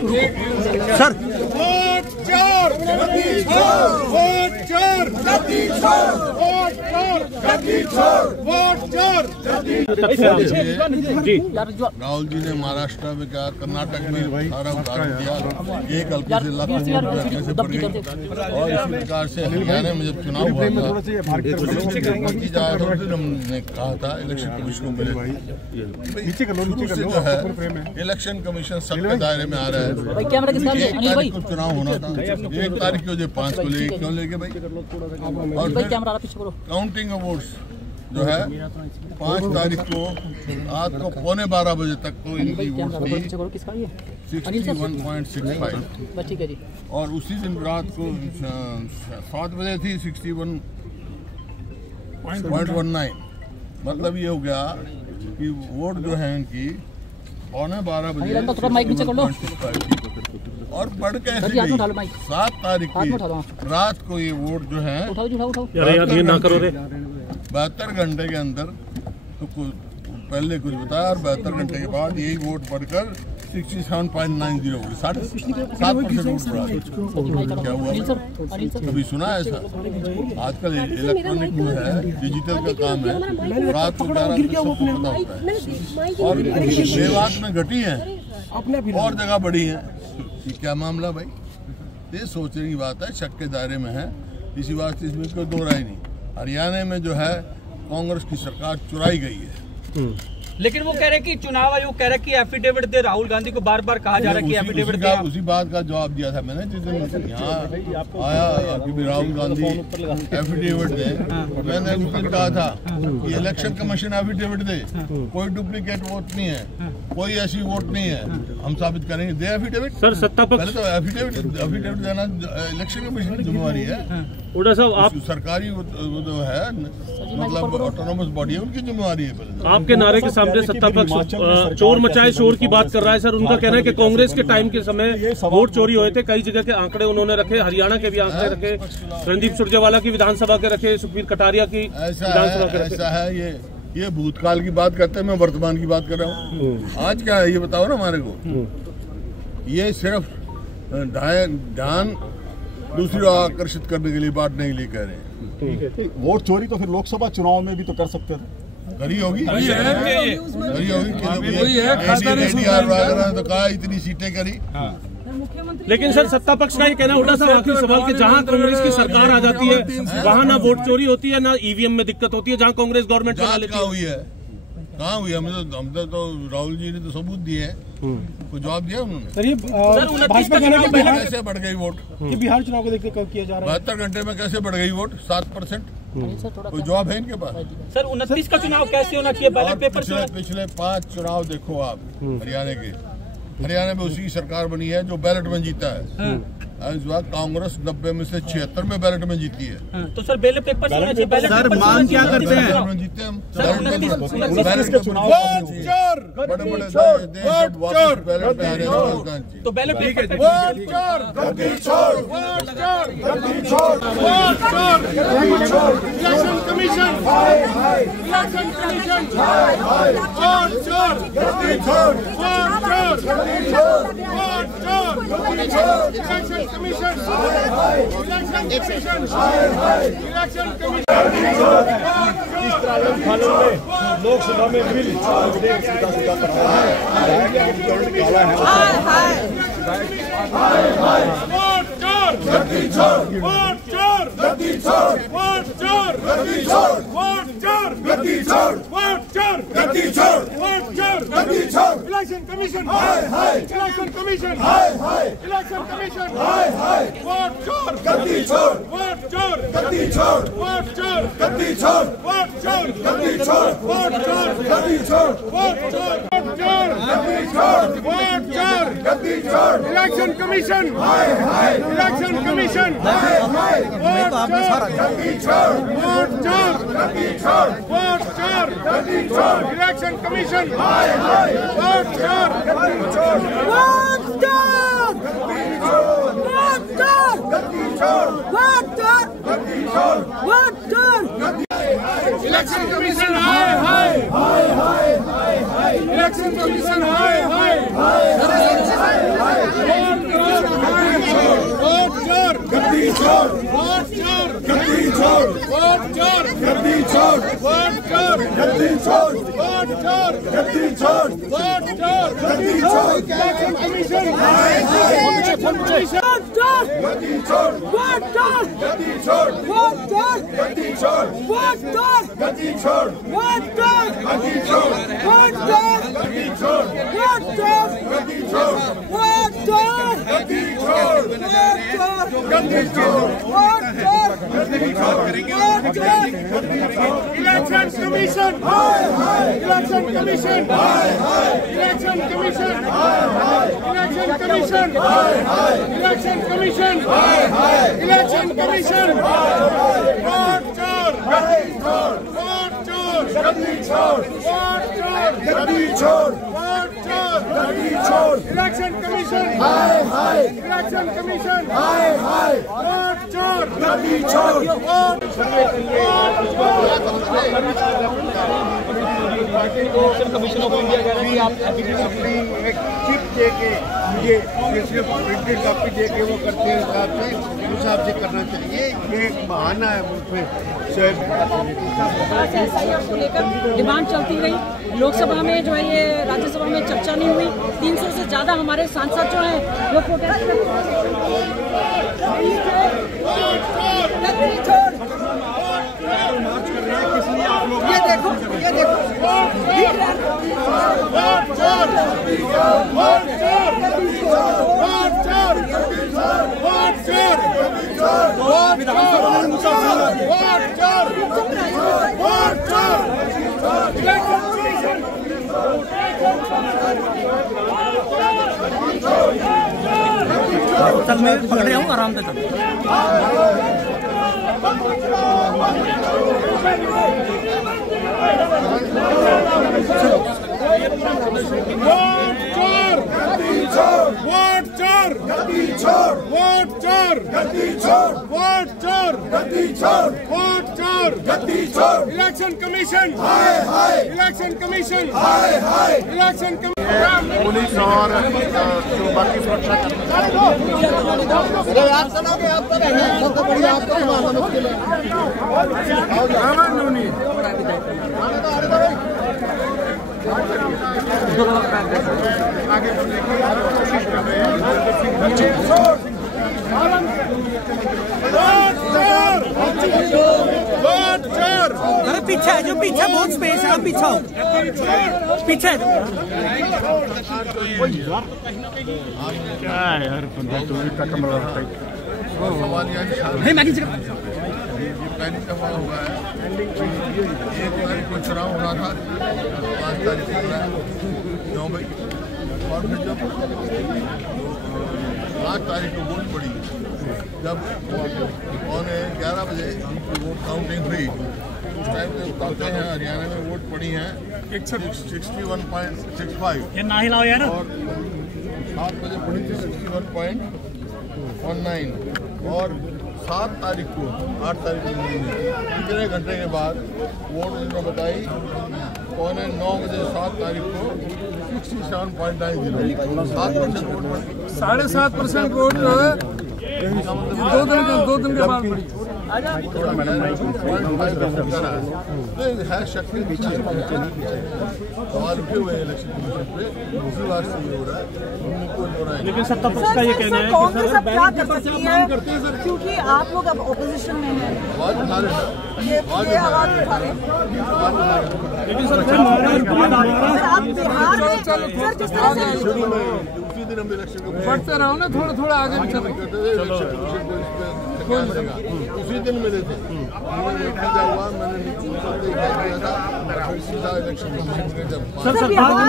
Sir vote चोर, vote चोर, vote चोर, वोट चोर। राहुल जी ने महाराष्ट्र में क्या, कर्नाटक में सारा उदाहरण दिया। एक हल्के से लाख कैसे बढ़ गई। और इसी प्रकार से हरियाणा में जब चुनाव हुआ था, हमने कहा था इलेक्शन कमीशन को मिले, जो है इलेक्शन कमीशन सबके दायरे में आ रहा है। 1 तारीख को चुनाव होना था, 1 तारीख को 5 को ले क्यों लेके भाई। और फिर काउंटिंग ऑफ वोट्स जो है 5 तारीख को रात को 11:15 बजे तक तो इनकी वोट थी 61.65 और उसी दिन रात को 7 बजे थी 61.19। मतलब ये हो गया कि वोट जो है इनकी 11:15 बजे और बढ़ कैसे गई। 7 तारीख की रात को ये वोट जो है 72 घंटे के अंदर तो पहले कुछ बताया और 72 घंटे के बाद यही वोट बढ़कर 67.90 हो गई। 7% वोट बढ़ा। क्या हुआ कभी सुना है ऐसा? आजकल इलेक्ट्रॉनिक वो है, डिजिटल का काम है, रात को 11 बजे सबको पता होता है। और मेवात में घटी है और जगह बढ़ी है। ये क्या मामला भाई? ये सोचने की बात है, शक के दायरे में है, इसी बात से इसमें कोई दो राय नहीं। हरियाणा में जो है कांग्रेस की सरकार चुराई गई है। लेकिन वो कह रहे कि चुनाव आयोग कह रहे कि एफिडेविट दे। राहुल गांधी को बार बार कहा जा रहा है कि एफिडेविट दे। उसी बात का जवाब दिया था मैंने जिस दिन यहाँ आया कि राहुल गांधी एफिडेविट दे। मैंने उस दिन कहा था कि इलेक्शन कमीशन एफिडेविट दे, कोई डुप्लीकेट वोट नहीं है, कोई ऐसी वोट नहीं है, हम साबित करेंगे। दे एफिडेविट। सर सत्ता पक्ष पहले तो एफिडेविट देना इलेक्शन कमीशन की जिम्मेवारी है। उड़ा साहब आप सरकारी वो जो है मतलब ऑटोनोमस बॉडी है, उनकी जिम्मेवारी है। पहले आपके नारे के सामने सत्ता पक्ष चोर मचाए शोर की बात कर रहा है। सर उनका कहना है कि कांग्रेस के टाइम के समय वोट चोरी हुए थे। कई जगह के आंकड़े उन्होंने रखे, हरियाणा के भी आंकड़े रखे, रणदीप सुरजेवाला की विधानसभा के रखे, सुखबीर कटारिया की विधानसभा के रखे। ऐसा है ये भूतकाल की बात करते हैं, मैं वर्तमान की बात कर रहा हूँ। आज क्या है ये बताओ ना हमारे को। ये सिर्फ ध्यान दूसरी ओर आकर्षित करने के लिए बात नहीं ले कह रहे हैं। वोट चोरी तो फिर लोकसभा चुनाव में भी तो कर सकते थे। करी होगी तो कहा इतनी सीटें करी। लेकिन सर सत्ता पक्ष का ये कहना उल्टा सा आखिरी सवाल कि जहां कांग्रेस की सरकार आ जाती है वहां ना वोट चोरी होती है ना ईवीएम में दिक्कत होती है। जहां कांग्रेस गवर्नमेंट चला लेती है हुई है, कहाँ हुई? हम तो राहुल जी ने तो सबूत दिए हैं, कोई जवाब दिया उन्होंने। सर ये भाजपा कैसे बढ़ गई वोट? ये बिहार चुनाव को देखते कब किया जा रहा है? 72 घंटे में कैसे बढ़ गई वोट? 7%। कोई जवाब है इनके पास? सर 29 का चुनाव कैसे होना चाहिए? बैलेट पेपर पिछले 5 चुनाव देखो आप हरियाणा के। हरियाणा में उसी की सरकार बनी है जो बैलेट में जीता है। इस बार कांग्रेस 90 में से 76 में बैलेट में जीती है। तो सर बैलेट पेपर से होना चाहिए। बैलेट सर मांग क्या करते हैं? जीते हम तो ballot paper election commission Lok Sabha में bill election commission election commission election commission vote चोर गद्दी छोड़ वोट चोर गद्दी छोड़ वोट चोर गद्दी छोड़ वोट चोर गद्दी छोड़ वोट चोर गद्दी छोड़ वोट चोर गद्दी छोड़ वोट चोर गद्दी छोड़ election commission election commission vote चोर गद्दी छोड़ वोट चोर गद्दी छोड़ वोट चोर गद्दी छोड़ इलेक्शन कमीशन वोट चोर गद्दी छोड़ वोट चोर वोट चोर गद्दी छोड़ वोट चोर गद्दी छोड़ वोट चोर इलेक्शन कमीशन हाय हाय हाय हाय हाय इलेक्शन कमीशन हाय हाय हाय छोड़, वोट चोर, गद्दी छोड़, वोट चोर, गद्दी छोड़, election commission, election commission, vote चोर, गद्दी छोड़, वोट चोर, गद्दी छोड़, वोट चोर, गद्दी छोड़, वोट चोर, गद्दी छोड़, वोट चोर, गद्दी छोड़, वोट चोर, गद्दी छोड़, वोट चोर, गद्दी छोड़, वोट चोर, गद्दी छोड़, गद्दी छोड़, वोट चोर, गद्दी छोड़, वोट चोर, election commission, election commission, election commission, election commission, election commission, election commission, vote चोर, गद्दी छोड़, वोट चोर, गद्दी छोड़, वोट चोर, गद्दी छोड़, वोट चोर, गद्दी छोड़, election commission, election commission, vote चोर, गद्दी छोड़, वोट कमीशन ऑफ इंडिया कह रहा है कि आप अपनी एक चिप दे के ये सिर्फ प्रिंटेड कॉपी दे के वो करते हैं हिसाब से करना चाहिए। ये एक बहाना है उसमें SIR को लेकर डिमांड चलती रही। लोकसभा में जो है ये राज्यसभा में चर्चा नहीं हुई। 300 से ज्यादा हमारे सांसद जो हैं वो प्रोटेस्ट ये देखो चल मैं पकड़े हूँ आराम से चल। वोट चोर, गद्दी छोड़, वोट चोर, गद्दी छोड़, वोट चोर, गद्दी छोड़, वोट चोर, गद्दी छोड़, election commission, election commission, election commission, police और जो बाकी सुरक्षा आगे बढ़ने की कोशिश कर रहे हैं। अरे पीछे जो पीछे बहुत स्पेस है, पीछे पीछे क्या है यार पहली दफा हुआ है। 1 तारीख को चुनाव होना था, 5 तारीख को 9 बजे, और फिर जब 8 तारीख को वोट पड़ी, जब 11 बजे वोट काउंटिंग हुई, उस टाइम पे बताते हैं हरियाणा में वोट पड़ी हैं 61.65 ना हिलाओ यार, और 7 बजे पड़ी थी 61.19 और 7 तारीख को 8 तारीख को कितने घंटे के बाद वोट उन्होंने बताई 9:15 बजे 7 तारीख को 67.90 7% वोट 7.5% वोट जो है 2 दिन के बाद है शक्ति पीछे सवाल उठे हुए इलेक्शन कमीशन पे, दूसरी बार से ये हो रहा है। लेकिन सत्ता पक्ष का ये कहना है कि कांग्रेस अब क्या कर सकती है क्योंकि आप लोग अब ओपोजिशन में हैं। आवाज उठा रहे हैं, ये आवाज उठा रहे हैं। लेकिन सर आप बिहार में सर किस तरह से शुरू में उसी दिन हम इलेक्शन को बढ़ते रहो ना, थोड़ा आगे भी चलो। उसी दिन मिले थे, हुआ मैंने किया था, सीधा इलेक्शन कमीशन के जब सर बिहार